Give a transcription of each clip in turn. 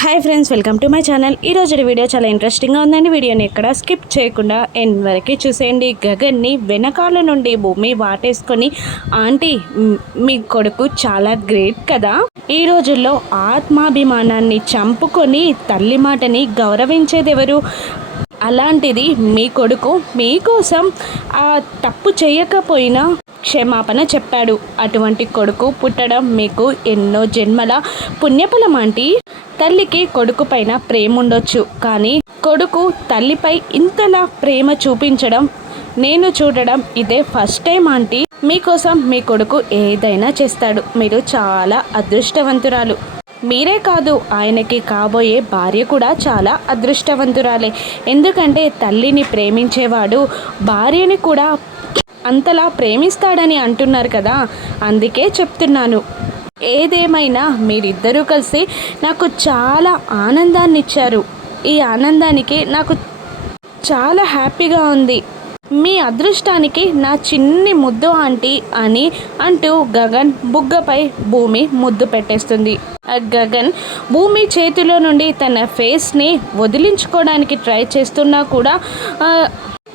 Hi friends, welcome to my channel. ఈరోజు video చాలా ఇంట్రెస్టింగ్గా ఉందండి. వీడియోని ఎక్కడ స్కిప్ చేయకుండా ఎండ్ వరకు చూసేయండి. గగన్ని వెనకాల నుండి భూమి వాటేసుకొని, ఆంటీ మీ కొడుకు చాలా గ్రేట్ కదా, ఈ రోజుల్లో ఆత్మాభిమానాన్ని చంపుకొని తల్లి మాటని గౌరవించేదెవరు? అలాంటిది మీ కొడుకు మీకోసం ఆ తప్పు చేయకపోయినా క్షమాపణ చెప్పాడు. అటువంటి కొడుకు పుట్టడం మీకు ఎన్నో జన్మల పుణ్యఫలం ఆంటీ. తల్లికి కొడుకు పైన ప్రేమ ఉండొచ్చు, కానీ కొడుకు తల్లిపై ఇంతలా ప్రేమ చూపించడం నేను చూడడం ఇదే ఫస్ట్ టైం ఆంటీ. మీకోసం మీ కొడుకు ఏదైనా చేస్తాడు. మీరు చాలా అదృష్టవంతురాలు. మీరే కాదు, ఆయనకి కాబోయే భార్య కూడా చాలా అదృష్టవంతురాలే. ఎందుకంటే తల్లిని ప్రేమించేవాడు భార్యని కూడా అంతలా ప్రేమిస్తాడని అంటున్నారు కదా, అందుకే చెప్తున్నాను. ఏదేమైనా మీరిద్దరూ కలిసి నాకు చాలా ఆనందాన్ని ఇచ్చారు. ఈ ఆనందానికి నాకు చాలా హ్యాపీగా ఉంది. మీ అదృష్టానికి నా చిన్ని ముద్దు ఆంటీ అని అంటూ గగన్ బుగ్గపై భూమి ముద్దు పెట్టేస్తుంది. గగన్ భూమి చేతిలో నుండి తన ఫేస్ని వదిలించుకోవడానికి ట్రై చేస్తున్నా కూడా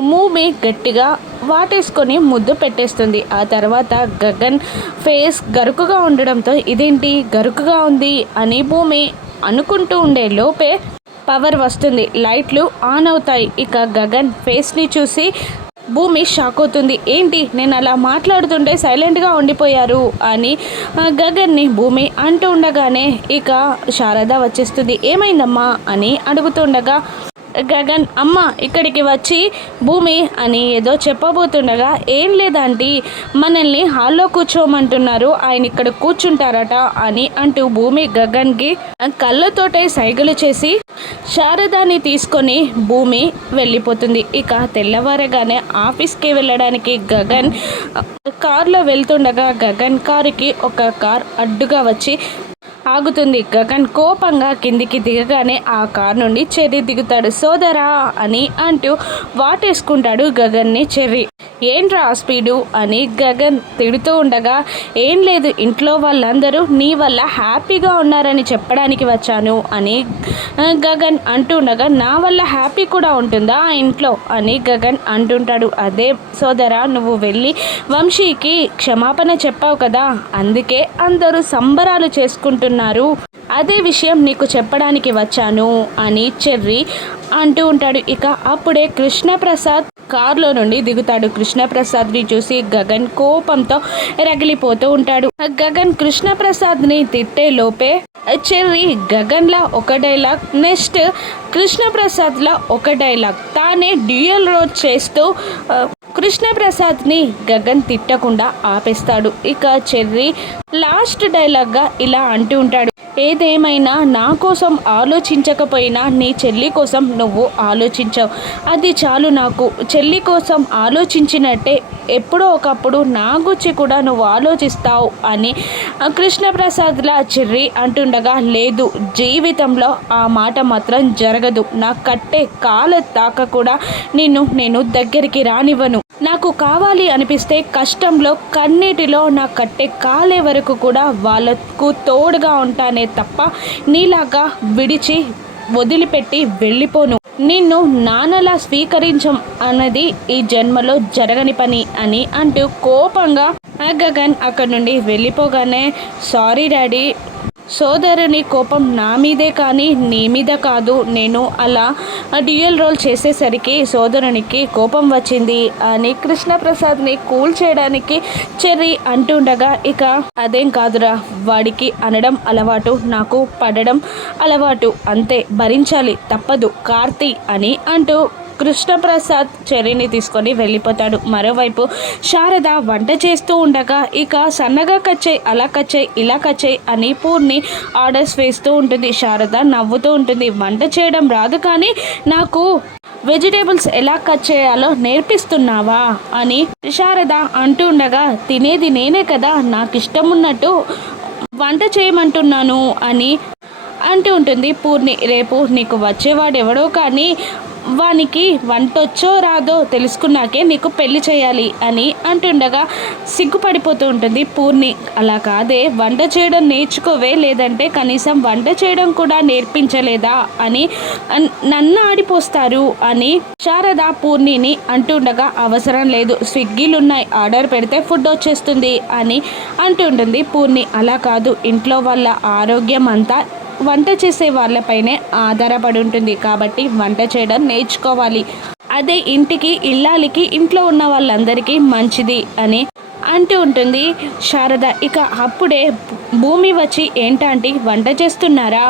భూమి గట్టిగా వాటేసుకొని ముద్దు పెట్టేస్తుంది. ఆ తర్వాత గగన్ ఫేస్ గరుకుగా ఉండడంతో ఇదేంటి గరుకుగా ఉంది అని భూమి అనుకుంటూ ఉండే లోపే పవర్ వస్తుంది. లైట్లు ఆన్ అవుతాయి. ఇక గగన్ ఫేస్ని చూసి భూమి షాక్ అవుతుంది. ఏంటి నేను అలా మాట్లాడుతుంటే సైలెంట్గా ఉండిపోయారు అని గగన్ని భూమి అంటూ ఉండగానే ఇక శారద వచ్చేస్తుంది. ఏమైందమ్మా అని అడుగుతుండగా గగన్ అమ్మ ఇక్కడికి వచ్చి భూమి అని ఏదో చెప్పబోతుండగా, ఏం లేదంటీ, మనల్ని హాల్లో కూర్చోమంటున్నారు, ఆయన ఇక్కడ కూర్చుంటారట అని అంటూ భూమి గగన్కి కళ్ళతోటే సైగలు చేసి శారదాని తీసుకొని భూమి వెళ్ళిపోతుంది. ఇక తెల్లవారగానే ఆఫీస్కి వెళ్ళడానికి గగన్ కారులో వెళ్తుండగా గగన్ కారుకి ఒక కార్ అడ్డుగా వచ్చి ఆగుతుంది. గగన్ కోపంగా కిందికి దిగగానే ఆ కార్ నుండి చెర్రీ దిగుతాడు. సోదరా అని అంటూ వాటేసుకుంటాడు గగన్ని చెర్రీ. ఏంట్రా స్పీడు అని గగన్ తిడుతూ ఉండగా, ఏం లేదు, ఇంట్లో వాళ్ళందరూ నీ వల్ల హ్యాపీగా ఉన్నారని చెప్పడానికి వచ్చాను అని గగన్ అంటుండగా, నా వల్ల హ్యాపీ కూడా ఉంటుందా ఆ ఇంట్లో అని గగన్ అంటుంటాడు. అదే సోదరా, నువ్వు వెళ్ళి వంశీకి క్షమాపణ చెప్పావు కదా, అందుకే అందరూ సంబరాలు చేసుకుంటున్నారు, అదే విషయం నీకు చెప్పడానికి వచ్చాను అని చెర్రీ అంటూ ఉంటాడు. ఇక అప్పుడే కృష్ణప్రసాద్ కారులో నుండి దిగుతాడు. కృష్ణప్రసాద్ని చూసి గగన్ కోపంతో రగిలిపోతూ ఉంటాడు. గగన్ కృష్ణప్రసాద్ని తిట్టే లోపే చెర్రీ గగన్లా ఒక డైలాగ్, నెక్స్ట్ కృష్ణప్రసాద్లా ఒక డైలాగ్, తానే డ్యూయల్ రోల్ చేస్తూ కృష్ణప్రసాద్ని గగన్ తిట్టకుండా ఆపేస్తాడు. ఇక చెర్రీ లాస్ట్ డైలాగ్గా ఇలా అంటూ ఉంటాడు, ఏదేమైనా నా కోసం ఆలోచించకపోయినా నీ చెల్లి కోసం నువ్వు ఆలోచించావు, అది చాలు నాకు. చెల్లి కోసం ఆలోచించినట్టే ఎప్పుడో ఒకప్పుడు నా గురించి కూడా నువ్వు ఆలోచిస్తావు అని కృష్ణప్రసాద్లా చెర్రీ అంటుండగా, లేదు, జీవితంలో ఆ మాట మాత్రం జరగదు. నా కట్టే కాల దాకా కూడా నేను దగ్గరికి రానివ్వను. నాకు కావాలి అనిపిస్తే కష్టంలో కన్నీటిలో నా కట్టే కాలే వరకు కూడా వాళ్ళకు తోడుగా ఉంటానే తప్ప నీలాగా విడిచి వదిలిపెట్టి వెళ్ళిపోను. నిన్ను నాన్నలా స్వీకరించం అన్నది ఈ జన్మలో జరగని పని అని అంటూ కోపంగా గగన్ అక్కడి నుండి వెళ్ళిపోగానే, సారీ డాడీ, సోదరుని కోపం నా మీదే కానీ నీ మీద కాదు, నేను అలా డ్యూయల్ రోల్ చేసేసరికి సోదరునికి కోపం వచ్చింది అని కృష్ణప్రసాద్ని కూల్ చేయడానికి చెర్రీ అంటుండగా, ఇక అదేం కాదురా, వాడికి అనడం అలవాటు, నాకు పడడం అలవాటు, అంతే, భరించాలి, తప్పదు కార్తీ అని అంటూ కృష్ణప్రసాద్ చెర్రీని తీసుకొని వెళ్ళిపోతాడు. మరోవైపు శారద వంట చేస్తూ ఉండగా ఇక సన్నగా కచ్చాయి, అలా కచ్చాయి, ఇలా కచ్చాయి అని పూర్ణి ఆర్డర్స్ వేస్తూ ఉంటుంది. శారద నవ్వుతూ ఉంటుంది, వంట చేయడం రాదు కానీ నాకు వెజిటేబుల్స్ ఎలా కట్ చేయాలో నేర్పిస్తున్నావా అని శారద అంటూ ఉండగా, తినేది నేనే కదా, నాకు ఇష్టం ఉన్నట్టు వంట చేయమంటున్నాను అని అంటూ ఉంటుంది పూర్ణి. రేపు నీకు వచ్చేవాడు ఎవడో కానీ వానికి వంటొచ్చో రాదో తెలుసుకున్నాకే నీకు పెళ్లి చేయాలి అని అంటుండగా సిగ్గుపడిపోతూ ఉంటుంది పూర్ణి. అలా కాదే, వంట చేయడం నేర్చుకోవే, లేదంటే కనీసం వంట చేయడం కూడా నేర్పించలేదా అని నన్ను ఆడిపోస్తారు అని శారద పూర్ణిని అంటుండగా అవసరం లేదు, స్విగ్గీలున్నాయి, ఆర్డర్ పెడితే ఫుడ్ వచ్చేస్తుంది అని అంటుంటుంది పూర్ణి. అలా కాదు, ఇంట్లో వాళ్ళ ఆరోగ్యం అంతా వంట చేసే వాళ్ళపైనే ఆధారపడి ఉంటుంది, కాబట్టి వంట చేయడం నేర్చుకోవాలి, అదే ఇంటికి ఇల్లాలికి ఇంట్లో ఉన్న వాళ్ళందరికీ మంచిది అని అంటూ ఉంటుంది శారద. ఇక అప్పుడే భూమి వచ్చి ఏంటంటే వంట చేస్తున్నారా,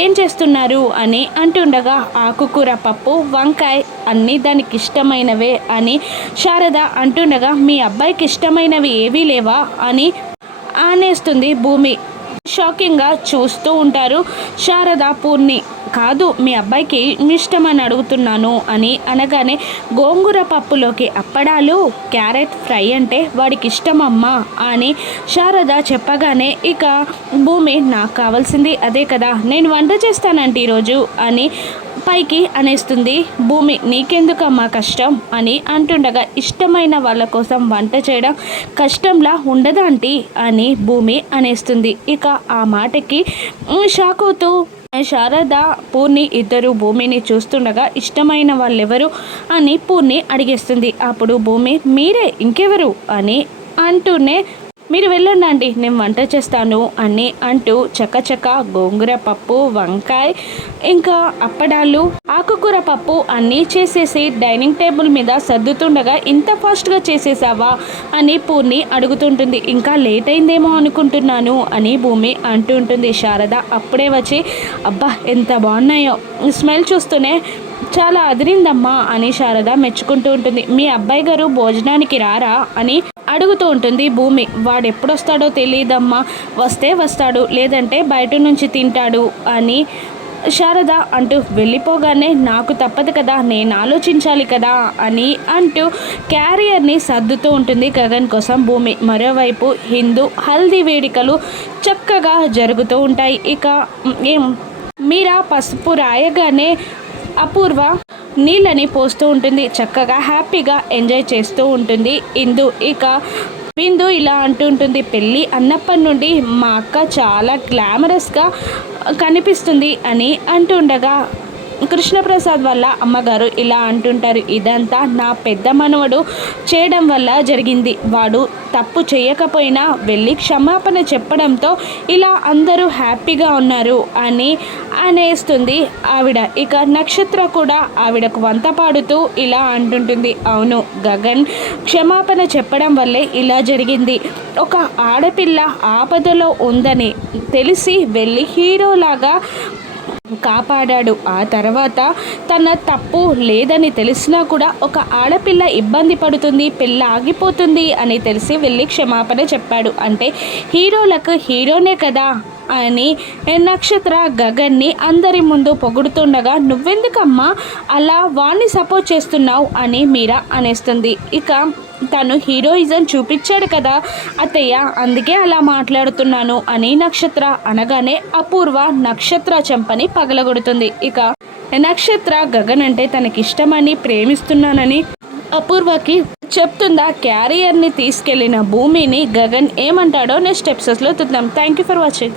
ఏం చేస్తున్నారు అని అంటుండగా ఆకుకూర పప్పు వంకాయ అన్నీ దానికి ఇష్టమైనవే అని శారద అంటుండగా మీ అబ్బాయికి ఇష్టమైనవి ఏవీ లేవా అని అనేస్తుంది భూమి. షాకింగ్గా చూస్తూ ఉంటారు శారద పూర్ణి. కాదు, మీ అబ్బాయికి ఇష్టమని అడుగుతున్నాను అని అనగానే గోంగూర పప్పులోకి అప్పడాలు క్యారెట్ ఫ్రై అంటే వాడికి ఇష్టమమ్మా అని శారద చెప్పగానే ఇక భూమి నాకు కావాల్సింది అదే కదా, నేను వంట చేస్తానంటే ఈరోజు అని పైకి అనేస్తుంది భూమి. నీకెందుకమ్మా కష్టం అని అంటుండగా ఇష్టమైన వాళ్ళ కోసం వంట చేయడం కష్టంలా ఉండదంటీ అని భూమి అనేస్తుంది. ఇక ఆ మాటకి షాక్ అవుతూ శారద పూర్ణి ఇద్దరు భూమిని చూస్తుండగా ఇష్టమైన వాళ్ళెవరు అని పూర్ణి అడిగేస్తుంది. అప్పుడు భూమి మీరే, ఇంకెవరు అని అంటూనే మీరు వెళ్ళండి, నేను వంట చేస్తాను అని అంటూ చకచక గోంగూర పప్పు వంకాయ ఇంకా అప్పడాలు ఆకుకూర పప్పు అన్నీ చేసేసి డైనింగ్ టేబుల్ మీద సర్దుతుండగా ఇంత ఫాస్ట్గా చేసేసావా అని పూర్ణి అడుగుతుంటుంది. ఇంకా లేట్ అయిందేమో అనుకుంటున్నాను అని భూమి అంటూ ఉంటుంది. శారద అప్పుడే వచ్చి అబ్బా ఎంత బాగున్నాయో, స్మెల్ చూస్తూనే చాలా అదిరిందమ్మా అని శారద మెచ్చుకుంటూ ఉంటుంది. మీ అబ్బాయి గారు భోజనానికి రారా అని అడుగుతూ ఉంటుంది భూమి. వాడు ఎప్పుడొస్తాడో తెలియదమ్మా, వస్తే వస్తాడు, లేదంటే బయట నుంచి తింటాడు అని శారద అంటూ వెళ్ళిపోగానే నాకు తప్పదు కదా, నేను ఆలోచించాలి కదా అని అంటూ క్యారియర్ని సర్దుతూ ఉంటుంది గగన్ కోసం భూమి. మరోవైపు హిందూ హల్దీ వేడుకలు చక్కగా జరుగుతూ ఉంటాయి. ఇక మీరా పసుపు రాయగానే అపూర్వ నీళ్ళని పోస్తూ ఉంటుంది. చక్కగా హ్యాపీగా ఎంజాయ్ చేస్తూ ఉంటుంది ఇందు. ఇక బిందు ఇలా అంటూ ఉంటుంది, పెళ్ళి అన్నప్పటి నుండి మా అక్క చాలా గ్లామరస్గా కనిపిస్తుంది అని అంటుండగా కృష్ణప్రసాద్ వల్ల అమ్మగారు ఇలా అంటుంటారు, ఇదంతా నా పెద్ద మనవడు చేయడం వల్ల జరిగింది, వాడు తప్పు చేయకపోయినా వెళ్ళి క్షమాపణ చెప్పడంతో ఇలా అందరూ హ్యాపీగా ఉన్నారు అని అనేస్తుంది ఆవిడ. ఇక నక్షత్ర కూడా ఆవిడకు వంత పాడుతూ ఇలా అంటుంటుంది, అవును గగన్ క్షమాపణ చెప్పడం వల్లే ఇలా జరిగింది, ఒక ఆడపిల్ల ఆపదలో ఉందని తెలిసి వెళ్ళి హీరోలాగా కాపాడాడు. ఆ తర్వాత తన తప్పు లేదని తెలిసినా కూడా ఒక ఆడపిల్ల ఇబ్బంది పడుతుంది, పెళ్ళి ఆగిపోతుంది అని తెలిసి వెళ్ళి క్షమాపణ చెప్పాడు. అంటే హీరోలకు హీరోనే కదా అని నక్షత్ర గగన్ని అందరి ముందు పొగుడుతుండగా నువ్వెందుకమ్మా అలా వాణ్ణి సపోర్ట్ చేస్తున్నావు అని మీరా అనేస్తుంది. ఇక తను హీరోయిజం చూపించాడు కదా అత్తయ్య, అందుకే అలా మాట్లాడుతున్నాను అని నక్షత్ర అనగానే అపూర్వ నక్షత్ర చెంపని పగలగొడుతుంది. ఇక నక్షత్ర గగన్ అంటే తనకిష్టమని ప్రేమిస్తున్నానని అపూర్వకి చెప్తుందా. క్యారియర్ని తీసుకెళ్లిన భూమిని గగన్ ఏమంటాడో నెక్స్ట్ ఎపిసోడ్స్లో చూద్దాం. Thank you for watching.